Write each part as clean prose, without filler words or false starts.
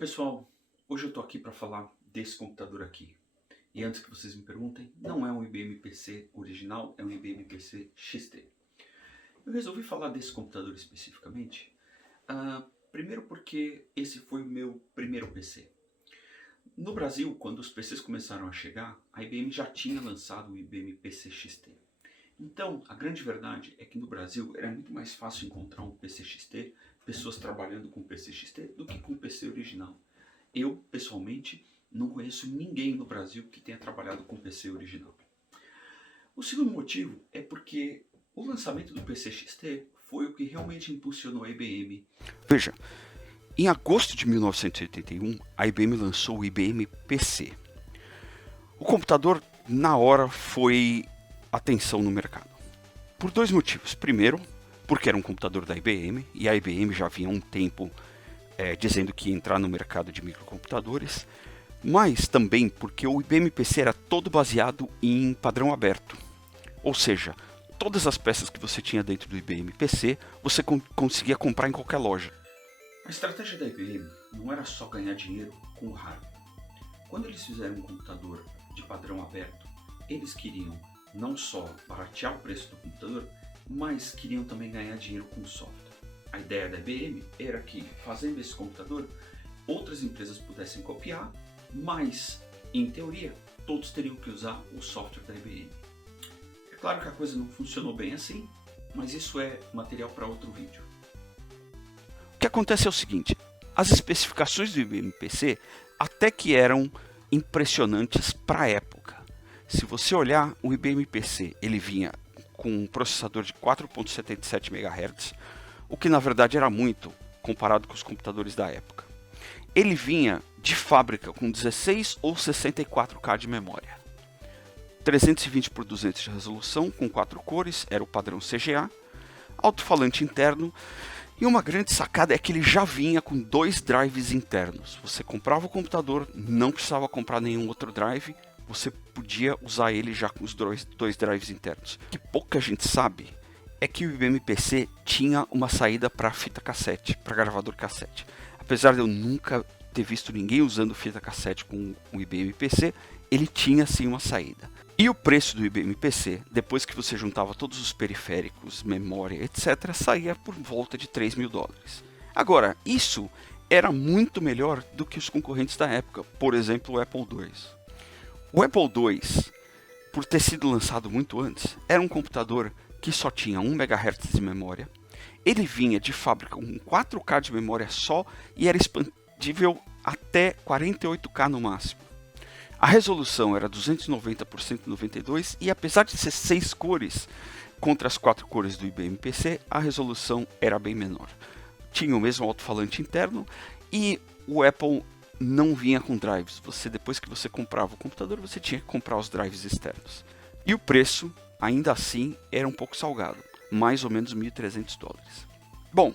Pessoal, hoje eu estou aqui para falar desse computador aqui. E antes que vocês me perguntem, não é um IBM PC original, é um IBM PC XT. Eu resolvi falar desse computador especificamente, primeiro porque esse foi o meu primeiro PC. No Brasil, quando os PCs começaram a chegar, a IBM já tinha lançado o IBM PC XT. Então, a grande verdade é que no Brasil era muito mais fácil encontrar um PC XT, pessoas trabalhando com PC XT, do que com o PC original. Eu, pessoalmente, não conheço ninguém no Brasil que tenha trabalhado com PC original. O segundo motivo é porque o lançamento do PC XT foi o que realmente impulsionou a IBM. Veja, em agosto de 1981, a IBM lançou o IBM PC. O computador, na hora, foi atenção no mercado. Por dois motivos. Primeiro, porque era um computador da IBM, e a IBM já vinha há um tempo dizendo que ia entrar no mercado de microcomputadores, mas também porque o IBM PC era todo baseado em padrão aberto. Ou seja, todas as peças que você tinha dentro do IBM PC, você conseguia comprar em qualquer loja. A estratégia da IBM não era só ganhar dinheiro com o hardware. Quando eles fizeram um computador de padrão aberto, eles queriam não só baratear o preço do computador, mas queriam também ganhar dinheiro com o software. A ideia da IBM era que, fazendo esse computador, outras empresas pudessem copiar, mas, em teoria, todos teriam que usar o software da IBM. É claro que a coisa não funcionou bem assim, mas isso é material para outro vídeo. O que acontece é o seguinte, as especificações do IBM PC até que eram impressionantes para a época. Se você olhar o IBM PC, ele vinha com um processador de 4.77 MHz, o que na verdade era muito comparado com os computadores da época. Ele vinha de fábrica com 16 ou 64K de memória. 320 por 200 de resolução, com 4 cores, era o padrão CGA, alto-falante interno, e uma grande sacada é que ele já vinha com 2 drives internos. Você comprava o computador, não precisava comprar nenhum outro drive, você podia usar ele já com os 2 drives internos. O que pouca gente sabe é que o IBM PC tinha uma saída para fita cassete, para gravador cassete. Apesar de eu nunca ter visto ninguém usando fita cassete com o IBM PC, ele tinha sim uma saída. E o preço do IBM PC, depois que você juntava todos os periféricos, memória, etc., saía por volta de $3.000. Agora, isso era muito melhor do que os concorrentes da época, por exemplo, o Apple II. O Apple II, por ter sido lançado muito antes, era um computador que só tinha 1 MHz de memória. Ele vinha de fábrica com 4K de memória só e era expandível até 48K no máximo. A resolução era 290 por 192 e apesar de ser 6 cores contra as 4 cores do IBM PC, a resolução era bem menor. Tinha o mesmo alto-falante interno e o Apple não vinha com drives. Depois que você comprava o computador, você tinha que comprar os drives externos. E o preço, ainda assim, era um pouco salgado, mais ou menos $1.300. Bom,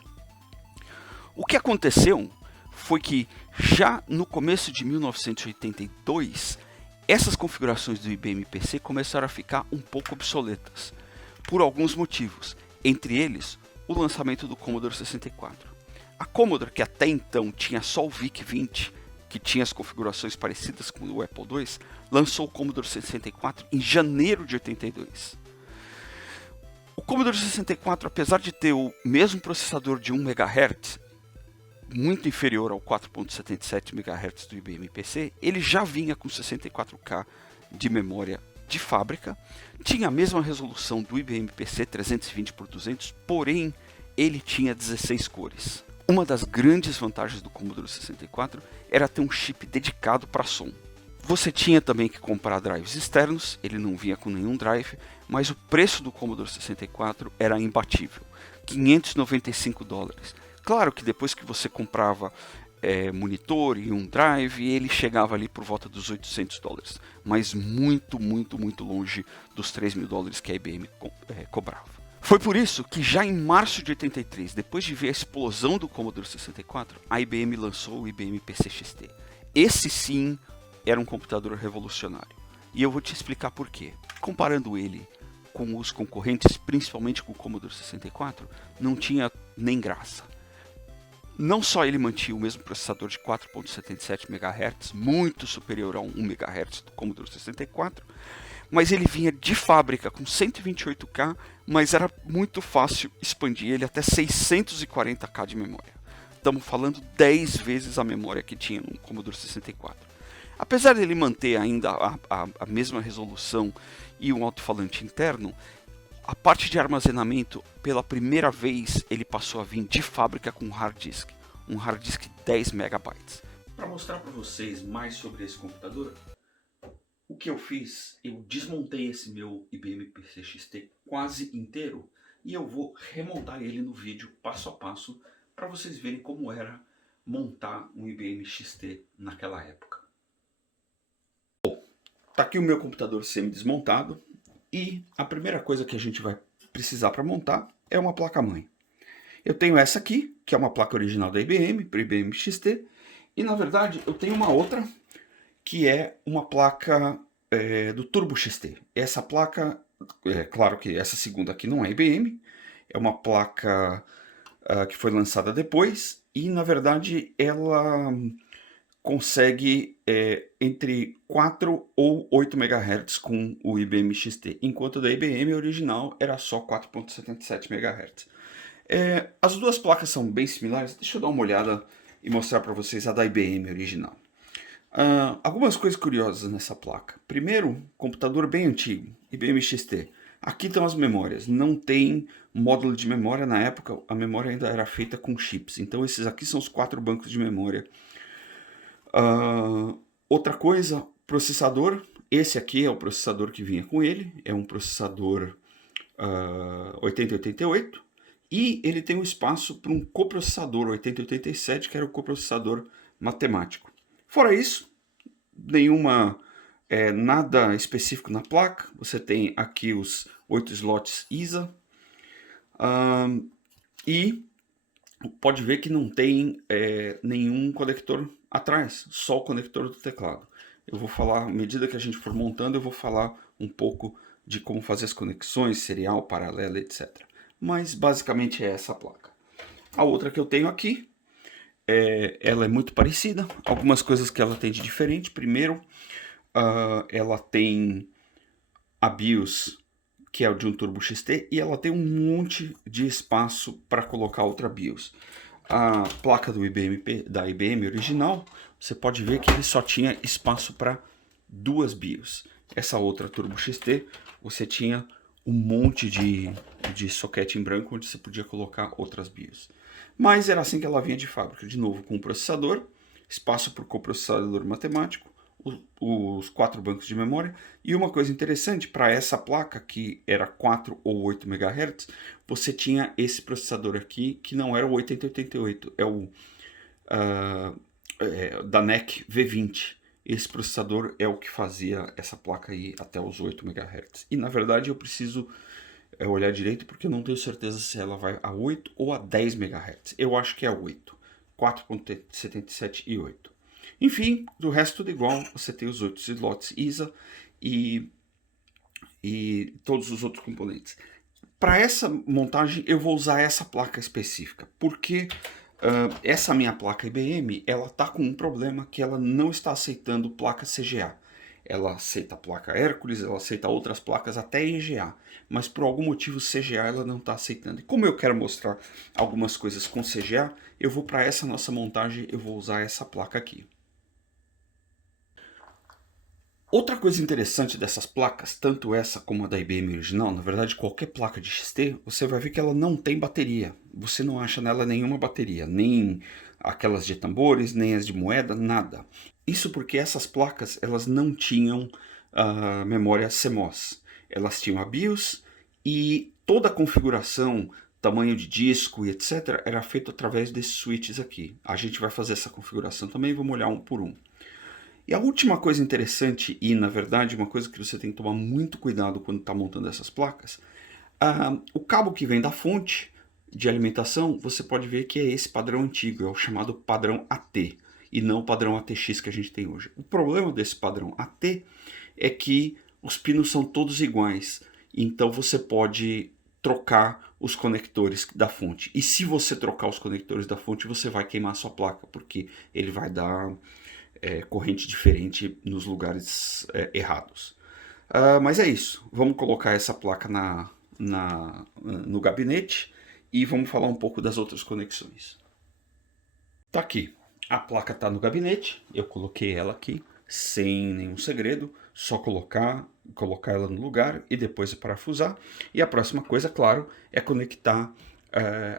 o que aconteceu foi que já no começo de 1982, essas configurações do IBM PC começaram a ficar um pouco obsoletas, por alguns motivos, entre eles o lançamento do Commodore 64. A Commodore, que até então tinha só o VIC-20, que tinha as configurações parecidas com o Apple II, lançou o Commodore 64 em janeiro de 82. O Commodore 64, apesar de ter o mesmo processador de 1 MHz, muito inferior ao 4.77 MHz do IBM PC, ele já vinha com 64K de memória de fábrica, tinha a mesma resolução do IBM PC 320 por 200, porém ele tinha 16 cores. Uma das grandes vantagens do Commodore 64 era ter um chip dedicado para som. Você tinha também que comprar drives externos, ele não vinha com nenhum drive, mas o preço do Commodore 64 era imbatível, $595. Claro que depois que você comprava monitor e um drive, ele chegava ali por volta dos $800, mas muito longe dos $3.000 que a IBM cobrava. Foi por isso que já em março de 83, depois de ver a explosão do Commodore 64, a IBM lançou o IBM PC XT. Esse sim era um computador revolucionário. E eu vou te explicar por quê. Comparando ele com os concorrentes, principalmente com o Commodore 64, não tinha nem graça. Não só ele mantinha o mesmo processador de 4.77 MHz, muito superior a 1 MHz do Commodore 64, mas ele vinha de fábrica com 128K, mas era muito fácil expandir ele até 640K de memória. Estamos falando 10 vezes a memória que tinha no Commodore 64. Apesar dele manter ainda a mesma resolução e um alto-falante interno, a parte de armazenamento, pela primeira vez, ele passou a vir de fábrica com um hard disk 10 MB. Para mostrar para vocês mais sobre esse computador, o que eu fiz, eu desmontei esse meu IBM PC XT quase inteiro e eu vou remontar ele no vídeo passo a passo para vocês verem como era montar um IBM XT naquela época. Bom, tá aqui o meu computador semi-desmontado e a primeira coisa que a gente vai precisar para montar é uma placa-mãe. Eu tenho essa aqui, que é uma placa original da IBM, para IBM XT, e na verdade eu tenho uma outra que é uma placa do Turbo XT. Essa placa, claro que essa segunda aqui não é IBM, é uma placa que foi lançada depois, e na verdade ela consegue entre 4 ou 8 MHz com o IBM XT, enquanto da IBM original era só 4.77 MHz. As duas placas são bem similares, deixa eu dar uma olhada e mostrar para vocês a da IBM original. Algumas coisas curiosas nessa placa. Primeiro, computador bem antigo, IBM XT. Aqui estão as memórias, não tem módulo de memória na época, a memória ainda era feita com chips. Então esses aqui são os 4 bancos de memória. Outra coisa, processador. Esse aqui é o processador que vinha com ele, é um processador 8088 e ele tem um espaço para um coprocessador 8087, que era o coprocessador matemático. Fora isso, nada específico na placa. Você tem aqui os 8 slots ISA e pode ver que não tem nenhum conector atrás, só o conector do teclado. Eu vou falar, à medida que a gente for montando, eu vou falar um pouco de como fazer as conexões, serial, paralela, etc. Mas basicamente é essa placa. A outra que eu tenho aqui, ela é muito parecida. Algumas coisas que ela tem de diferente. Primeiro, ela tem a BIOS, que é o de um Turbo XT, e ela tem um monte de espaço para colocar outra BIOS. A placa da IBM original, você pode ver que ele só tinha espaço para 2 BIOS. Essa outra Turbo XT, você tinha um monte de soquete em branco onde você podia colocar outras BIOS. Mas era assim que ela vinha de fábrica, de novo com o processador, espaço para o coprocessador matemático, os 4 bancos de memória. E uma coisa interessante, para essa placa que era 4 ou 8 MHz, você tinha esse processador aqui, que não era o 8088, é o da NEC V20. Esse processador é o que fazia essa placa aí até os 8 MHz. E na verdade eu preciso olhar direito, porque eu não tenho certeza se ela vai a 8 ou a 10 MHz. Eu acho que é a 8, 4.77 e 8. Enfim, do resto tudo igual, você tem os 8 slots ISA e todos os outros componentes. Para essa montagem eu vou usar essa placa específica, porque essa minha placa IBM, ela está com um problema, que ela não está aceitando placa CGA. Ela aceita a placa Hércules, ela aceita outras placas, até EGA, mas por algum motivo CGA ela não está aceitando. E como eu quero mostrar algumas coisas com CGA, eu vou para essa nossa montagem, eu vou usar essa placa aqui. Outra coisa interessante dessas placas, tanto essa como a da IBM original, na verdade qualquer placa de XT, você vai ver que ela não tem bateria. Você não acha nela nenhuma bateria, nem aquelas de tambores, nem as de moeda, nada. Isso porque essas placas elas não tinham memória CMOS. Elas tinham a BIOS e toda a configuração, tamanho de disco e etc. era feito através desses switches aqui. A gente vai fazer essa configuração também, vamos olhar um por um. E a última coisa interessante, e na verdade uma coisa que você tem que tomar muito cuidado quando está montando essas placas, o cabo que vem da fonte de alimentação, você pode ver que é esse padrão antigo, é o chamado padrão AT, e não o padrão ATX que a gente tem hoje. O problema desse padrão AT é que os pinos são todos iguais, então você pode trocar os conectores da fonte. E se você trocar os conectores da fonte, você vai queimar a sua placa, porque ele vai dar corrente diferente nos lugares errados. Mas é isso. Vamos colocar essa placa no gabinete e vamos falar um pouco das outras conexões. Tá aqui. A placa está no gabinete. Eu coloquei ela aqui sem nenhum segredo. Só colocar ela no lugar e depois parafusar. E a próxima coisa, claro, é conectar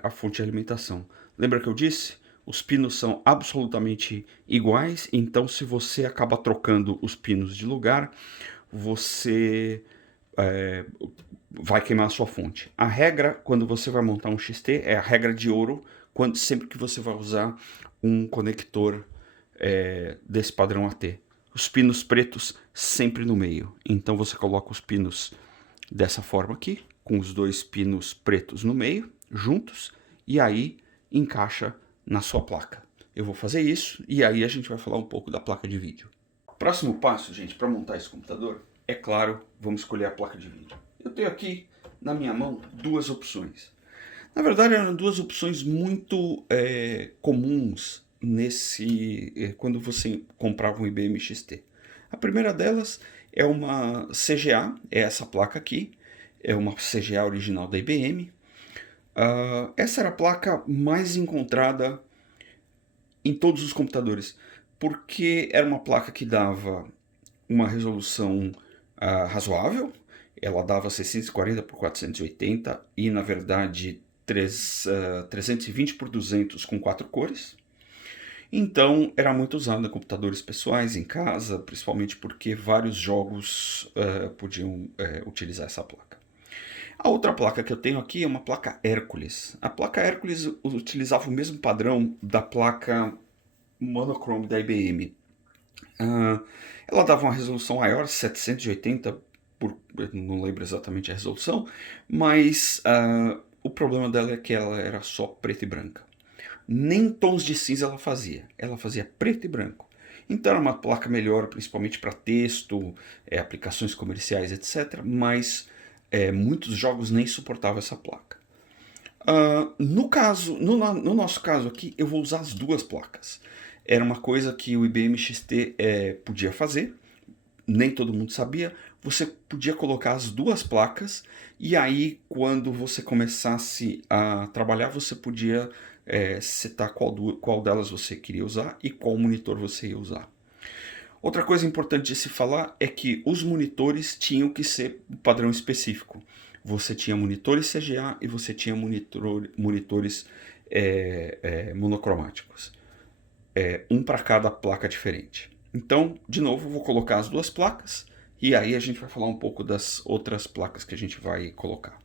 a fonte de alimentação. Lembra que eu disse? Os pinos são absolutamente iguais, então se você acaba trocando os pinos de lugar, você vai queimar a sua fonte. A regra, quando você vai montar um XT, é a regra de ouro, sempre que você vai usar um conector desse padrão AT. Os pinos pretos sempre no meio. Então você coloca os pinos dessa forma aqui, com os dois pinos pretos no meio, juntos, e aí encaixa na sua placa. Eu vou fazer isso e aí a gente vai falar um pouco da placa de vídeo. Próximo passo, gente, para montar esse computador, é claro, vamos escolher a placa de vídeo. Eu tenho aqui na minha mão duas opções. Na verdade, eram duas opções muito comuns quando você comprava um IBM XT. A primeira delas é uma CGA, é essa placa aqui, é uma CGA original da IBM. Essa era a placa mais encontrada em todos os computadores, porque era uma placa que dava uma resolução razoável. Ela dava 640 por 480 e, na verdade, 320 por 200 com 4 cores. Então, era muito usada em computadores pessoais, em casa, principalmente porque vários jogos podiam utilizar essa placa. A outra placa que eu tenho aqui é uma placa Hércules. A placa Hércules utilizava o mesmo padrão da placa monochrome da IBM. Ela dava uma resolução maior, 780 não lembro exatamente a resolução, mas o problema dela é que ela era só preta e branca. Nem tons de cinza ela fazia preto e branco. Então era uma placa melhor, principalmente para texto, aplicações comerciais, etc. Mas muitos jogos nem suportavam essa placa. No nosso caso aqui, eu vou usar as duas placas. Era uma coisa que o IBM XT podia fazer, nem todo mundo sabia. Você podia colocar as duas placas e aí quando você começasse a trabalhar, você podia setar qual delas você queria usar e qual monitor você ia usar. Outra coisa importante de se falar é que os monitores tinham que ser padrão específico. Você tinha monitores CGA e você tinha monitores monocromáticos. Um para cada placa diferente. Então, de novo, vou colocar as duas placas e aí a gente vai falar um pouco das outras placas que a gente vai colocar.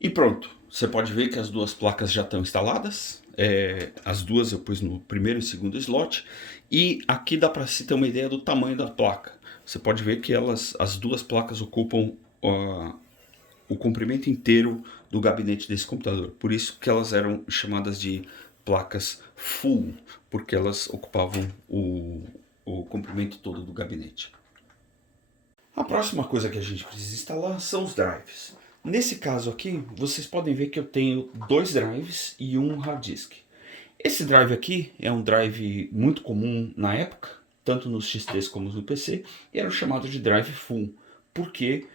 E pronto, você pode ver que as duas placas já estão instaladas. As duas eu pus no primeiro e segundo slot. E aqui dá para se ter uma ideia do tamanho da placa. Você pode ver que as duas placas ocupam o comprimento inteiro do gabinete desse computador. Por isso que elas eram chamadas de placas full, porque elas ocupavam o comprimento todo do gabinete. A próxima coisa que a gente precisa instalar são os drives. Nesse caso aqui, vocês podem ver que eu tenho 2 drives e um hard disk. Esse drive aqui é um drive muito comum na época, tanto nos XTs como no PC, e era o chamado de drive full, porque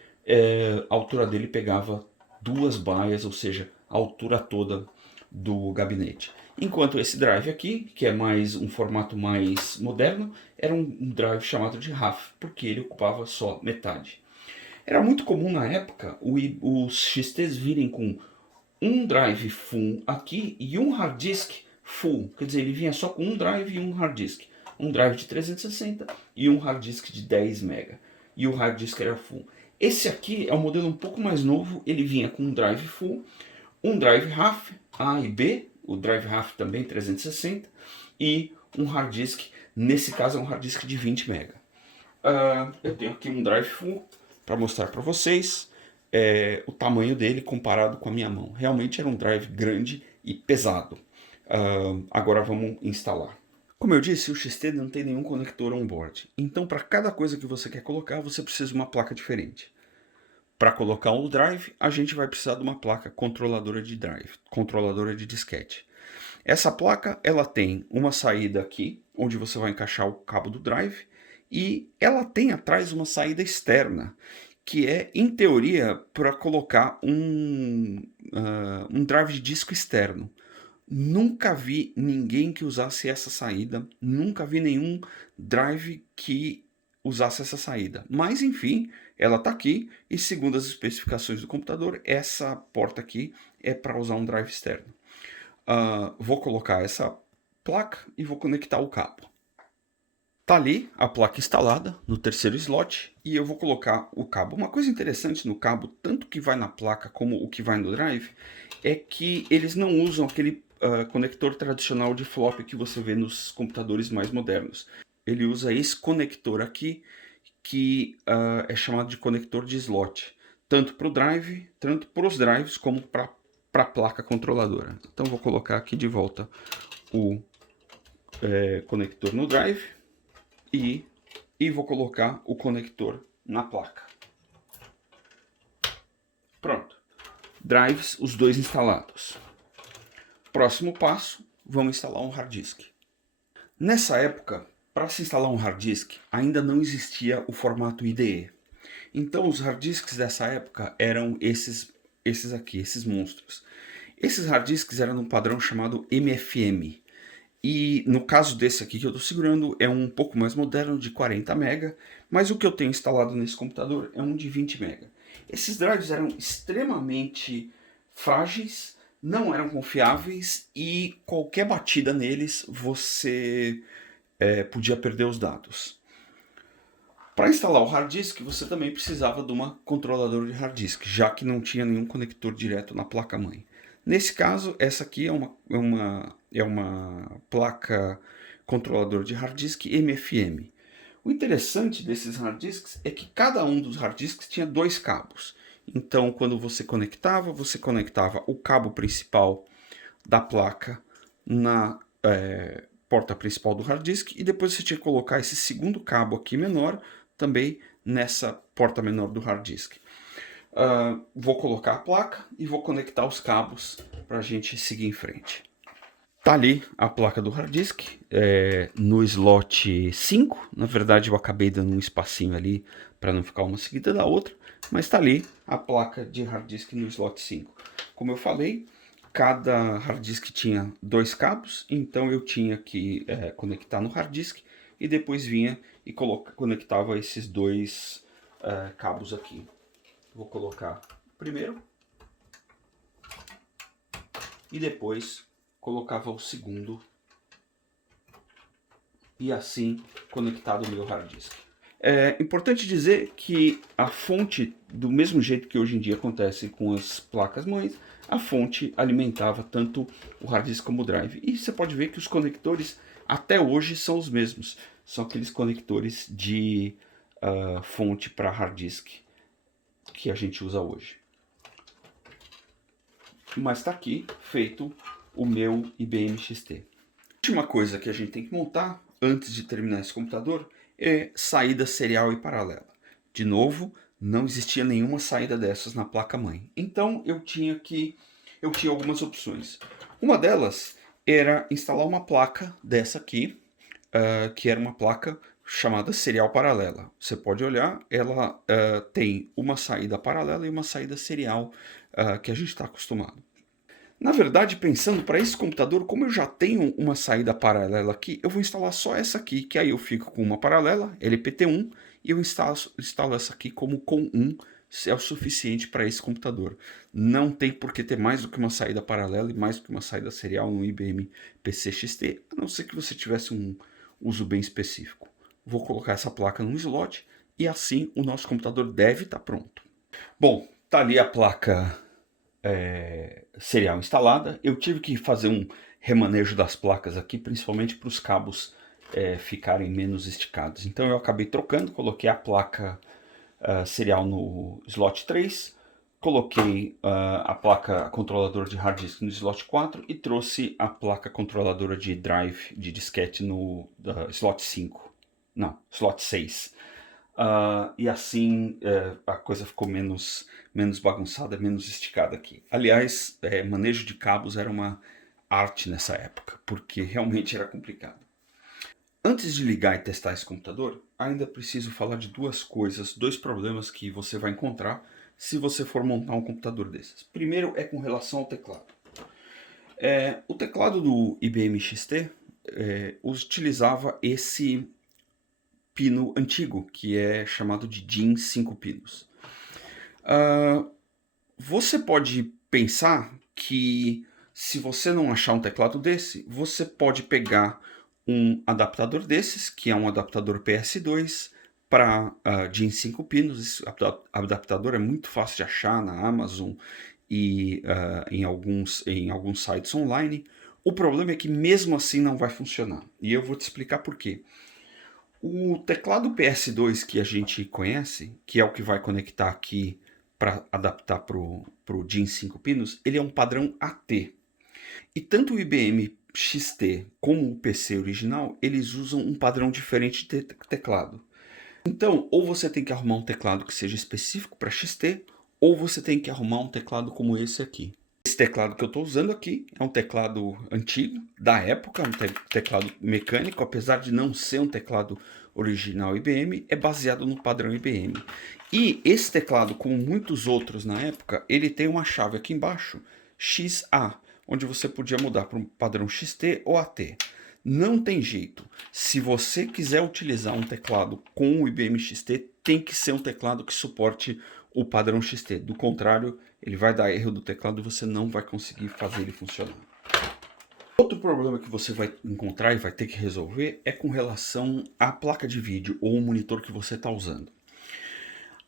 a altura dele pegava 2 baias, ou seja, a altura toda do gabinete. Enquanto esse drive aqui, que é um formato mais moderno, era um drive chamado de half, porque ele ocupava só metade. Era muito comum na época os XTs virem com um drive full aqui e um hard disk full. Quer dizer, ele vinha só com um drive e um hard disk. Um drive de 360 e um hard disk de 10 MB. E o hard disk era full. Esse aqui é um modelo um pouco mais novo, ele vinha com um drive full, um drive half, A e B, o drive half também 360, e um hard disk, nesse caso é um hard disk de 20 MB. Eu tenho aqui um drive full para mostrar para vocês o tamanho dele comparado com a minha mão. Realmente era um drive grande e pesado. Agora vamos instalar. Como eu disse, o XT não tem nenhum conector on-board. Então, para cada coisa que você quer colocar, você precisa de uma placa diferente. Para colocar um drive, a gente vai precisar de uma placa controladora de drive, controladora de disquete. Essa placa, ela tem uma saída aqui, onde você vai encaixar o cabo do drive, e ela tem atrás uma saída externa, que é, em teoria, para colocar um drive de disco externo. Nunca vi ninguém que usasse essa saída, nunca vi nenhum drive que usasse essa saída. Mas enfim, ela está aqui e segundo as especificações do computador, essa porta aqui é para usar um drive externo. Vou colocar essa placa e vou conectar o cabo. Tá ali a placa instalada no terceiro slot e eu vou colocar o cabo. Uma coisa interessante no cabo, tanto que vai na placa como o que vai no drive, é que eles não usam aquele conector tradicional de flop que você vê nos computadores mais modernos. Ele usa esse conector aqui, que é chamado de conector de slot, tanto para o drive, tanto para os drives, como para a placa controladora. Então vou colocar aqui de volta o conector no drive e vou colocar o conector na placa. Pronto. Drives, os dois instalados. Próximo passo, vamos instalar um hard disk. Nessa época, para se instalar um hard disk, ainda não existia o formato IDE. Então os hard disks dessa época eram esses aqui, esses monstros. Esses hard disks eram num padrão chamado MFM. E no caso desse aqui que eu estou segurando, é um pouco mais moderno, de 40 MB, mas o que eu tenho instalado nesse computador é um de 20 MB. Esses drives eram extremamente frágeis, não eram confiáveis e qualquer batida neles você podia perder os dados. Para instalar o hard disk, você também precisava de uma controladora de hard disk, já que não tinha nenhum conector direto na placa-mãe. Nesse caso, essa aqui é uma placa controladora de hard disk MFM. O interessante desses hard disks é que cada um dos hard disks tinha dois cabos. Então, quando você conectava o cabo principal da placa na porta principal do hard disk e depois você tinha que colocar esse segundo cabo aqui menor também nessa porta menor do hard disk. Vou colocar a placa e vou conectar os cabos para a gente seguir em frente. Tá ali a placa do hard disk no slot 5. Na verdade eu acabei dando um espacinho ali para não ficar uma seguida da outra, mas tá ali a placa de hard disk no slot 5. Como eu falei, cada hard disk tinha dois cabos, então eu tinha que conectar no hard disk e depois vinha e conectava esses dois cabos aqui. Vou colocar primeiro e depois colocava o segundo e assim conectado o meu hard disk. É importante dizer que a fonte, do mesmo jeito que hoje em dia acontece com as placas-mães, a fonte alimentava tanto o hard disk como o drive. E você pode ver que os conectores até hoje são os mesmos. São aqueles conectores de fonte para hard disk que a gente usa hoje. Mas está aqui feito o meu IBM XT. A última coisa que a gente tem que montar antes de terminar esse computador é saída serial e paralela. De novo, não existia nenhuma saída dessas na placa-mãe. Então eu tinha algumas opções. Uma delas era instalar uma placa dessa aqui, que era uma placa chamada serial paralela. Você pode olhar, ela tem uma saída paralela e uma saída serial que a gente está acostumado. Na verdade, pensando para esse computador, como eu já tenho uma saída paralela aqui, eu vou instalar só essa aqui, que aí eu fico com uma paralela, LPT1, e eu instalo essa aqui como COM1, se é o suficiente para esse computador. Não tem por que ter mais do que uma saída paralela e mais do que uma saída serial no IBM PC XT, a não ser que você tivesse um uso bem específico. Vou colocar essa placa num slot e assim o nosso computador deve estar pronto. Bom, tá ali a placa serial instalada. Eu tive que fazer um remanejo das placas aqui, principalmente para os cabos ficarem menos esticados. Então eu acabei trocando, coloquei a placa serial no slot 3, coloquei a placa controladora de hard disk no slot 4 e trouxe a placa controladora de drive de disquete no slot 5. Não, slot 6. e assim a coisa ficou menos bagunçada, menos esticada aqui. Aliás, manejo de cabos era uma arte nessa época, porque realmente era complicado. Antes de ligar e testar esse computador, ainda preciso falar de duas coisas, dois problemas que você vai encontrar se você for montar um computador desses. Primeiro é com relação ao teclado. O teclado do IBM XT utilizava esse pino antigo, que é chamado de DIN 5 pinos. Você pode pensar que se você não achar um teclado desse, você pode pegar um adaptador desses, que é um adaptador PS2 para DIN 5 pinos. Esse adaptador é muito fácil de achar na Amazon e em alguns sites online. O problema é que mesmo assim não vai funcionar. E eu vou te explicar por quê. O teclado PS2 que a gente conhece, que é o que vai conectar aqui para adaptar para o DIN 5 pinos, ele é um padrão AT. E tanto o IBM XT como o PC original, eles usam um padrão diferente de teclado. Então, ou você tem que arrumar um teclado que seja específico para XT, ou você tem que arrumar um teclado como esse aqui. Esse teclado que eu estou usando aqui é um teclado antigo, da época, um teclado mecânico, apesar de não ser um teclado original IBM, é baseado no padrão IBM. E esse teclado, como muitos outros na época, ele tem uma chave aqui embaixo, XA, onde você podia mudar para um padrão XT ou AT. Não tem jeito. Se você quiser utilizar um teclado com o IBM XT, tem que ser um teclado que suporte o padrão XT. Do contrário, ele vai dar erro do teclado e você não vai conseguir fazer ele funcionar. Outro problema que você vai encontrar e vai ter que resolver é com relação à placa de vídeo ou o monitor que você está usando.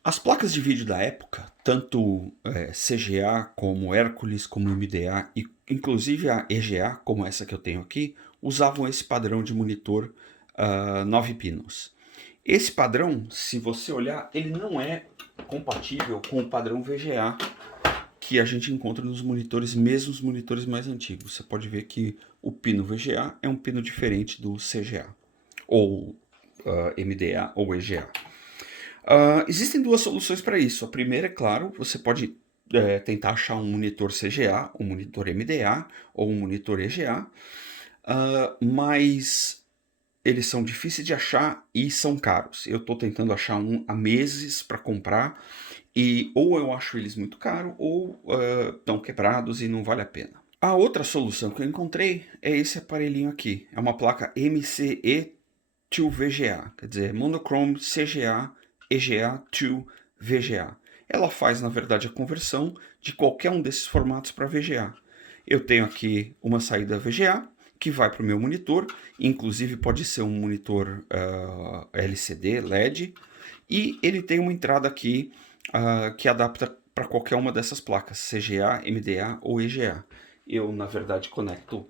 As placas de vídeo da época, tanto CGA como Hércules, como MDA e inclusive a EGA, como essa que eu tenho aqui, usavam esse padrão de monitor 9 pinos. Esse padrão, se você olhar, ele não é compatível com o padrão VGA que a gente encontra nos monitores, mesmo os monitores mais antigos. Você pode ver que o pino VGA é um pino diferente do CGA, ou MDA ou EGA. Existem duas soluções para isso. A primeira, é claro, você pode tentar achar um monitor CGA, um monitor MDA ou um monitor EGA, mas eles são difíceis de achar e são caros. Eu estou tentando achar um há meses para comprar e ou eu acho eles muito caros ou estão quebrados e não vale a pena. A outra solução que eu encontrei é esse aparelhinho aqui. É uma placa MCE2VGA, quer dizer, Monochrome CGA EGA2 VGA. Ela faz, na verdade, a conversão de qualquer um desses formatos para VGA. Eu tenho aqui uma saída VGA que vai para o meu monitor, inclusive pode ser um monitor LCD, LED, e ele tem uma entrada aqui que adapta para qualquer uma dessas placas, CGA, MDA ou EGA. Eu, na verdade, conecto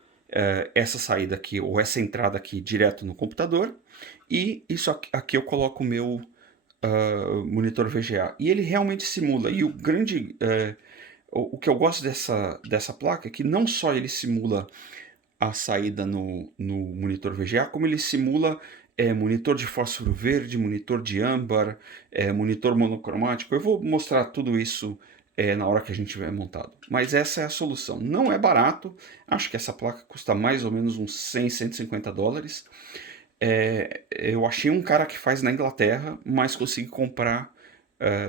essa saída aqui, ou essa entrada aqui, direto no computador, e isso aqui eu coloco o meu monitor VGA. E ele realmente simula. E o que eu gosto dessa placa é que não só ele simula a saída no monitor VGA, como ele simula monitor de fósforo verde, monitor de âmbar, monitor monocromático. Eu vou mostrar tudo isso na hora que a gente tiver montado. Mas essa é a solução. Não é barato. Acho que essa placa custa mais ou menos uns 100, 150 dólares. Eu achei um cara que faz na Inglaterra, mas consegui comprar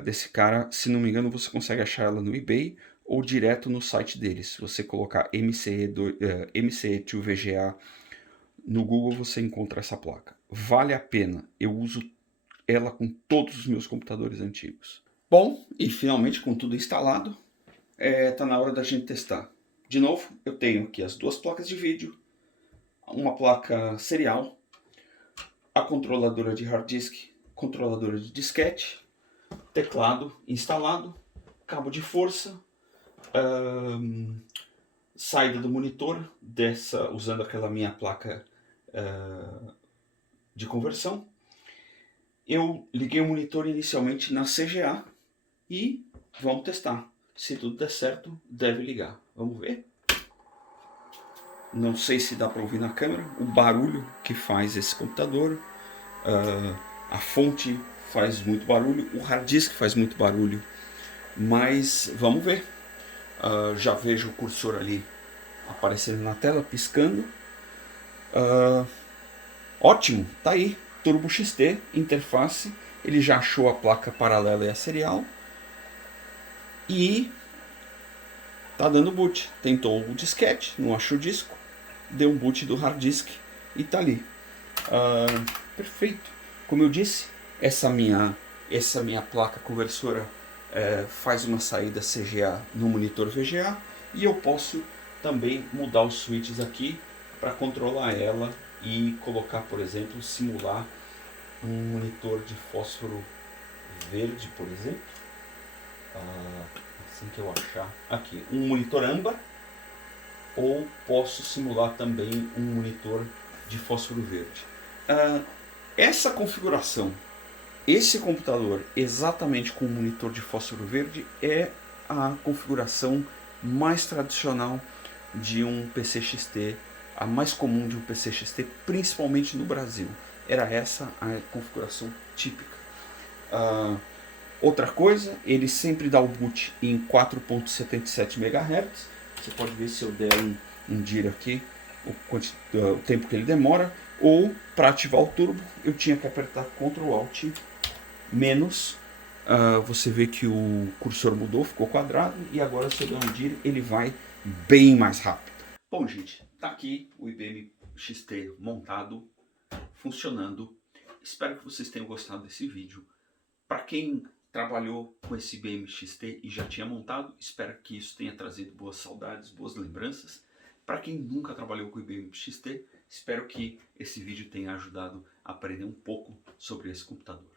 desse cara. Se não me engano, você consegue achar ela no eBay ou direto no site deles. Se você colocar MCE2VGA no Google, você encontra essa placa. Vale a pena. Eu uso ela com todos os meus computadores antigos. Bom, e finalmente com tudo instalado, tá na hora da gente testar. De novo, eu tenho aqui as duas placas de vídeo, uma placa serial, a controladora de hard disk, controladora de disquete, teclado instalado, cabo de força, saída do monitor, usando aquela minha placa de conversão. Eu liguei o monitor inicialmente na CGA e vamos testar. Se tudo der certo, deve ligar. Vamos ver? Não sei se dá para ouvir na câmera o barulho que faz esse computador, a fonte faz muito barulho, o hard disk faz muito barulho, mas vamos ver. Já vejo o cursor ali aparecendo na tela, piscando. Ótimo, tá aí, Turbo XT, interface, ele já achou a placa paralela e a serial e tá dando boot. Tentou o disquete, não achou o disco, deu um boot do hard disk e tá ali. Perfeito. Como eu disse, essa minha placa conversora faz uma saída CGA no monitor VGA e eu posso também mudar os switches aqui para controlar ela e colocar, por exemplo, simular um monitor de fósforo verde, por exemplo. Assim que eu achar aqui, um monitor âmbar, ou posso simular também um monitor de fósforo verde. Essa configuração, esse computador exatamente com o monitor de fósforo verde é a configuração mais tradicional de um PC XT, a mais comum de um PC XT, principalmente no Brasil. Era essa a configuração típica. Outra coisa, ele sempre dá o boot em 4.77 MHz. Você pode ver se eu der um dir aqui, o tempo que ele demora. Ou, para ativar o turbo, eu tinha que apertar Ctrl Alt menos. Você vê que o cursor mudou, ficou quadrado. E agora, se eu der um dir, ele vai bem mais rápido. Bom, gente, tá aqui o IBM XT montado, funcionando. Espero que vocês tenham gostado desse vídeo. Para quem trabalhou com esse IBM XT e já tinha montado, espero que isso tenha trazido boas saudades, boas lembranças. Para quem nunca trabalhou com o IBM XT, espero que esse vídeo tenha ajudado a aprender um pouco sobre esse computador.